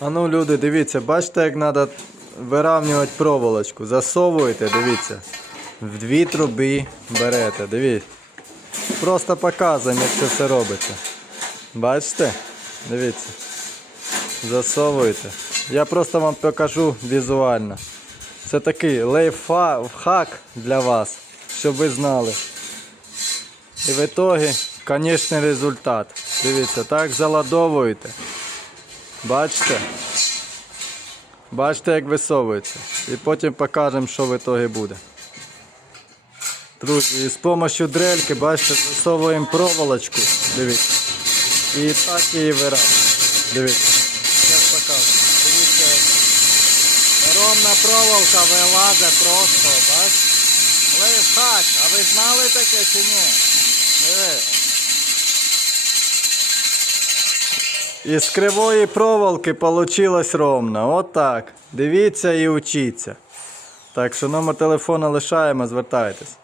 А ну, люди, дивіться, бачите, як треба вирівнювати проволочку. Засовуєте, дивіться. В дві труби берете, дивіться. Просто показуємо, як це все робиться. Бачите? Дивіться. Засовуєте. Я просто вам покажу візуально. Це такий лайфхак для вас, щоб ви знали. І в ітогі конечний результат. Дивіться, так заладовуєте. Бачите? Бачите, як висовується. І потім покажемо, що в ітогі буде. Друзі, і з допомогою дрельки, бачите, засовуємо проволочку. Дивіться. І так її виразимо. Дивіться. Зараз покажу. Дивіться. Ровна проволока вилазить просто, бачите? Лайфхак. А ви знали таке чи ні? Диви. Із кривої проволоки получилось ровно. Отак. Дивіться і учіться. Так що номер телефона лишаємо, звертайтесь.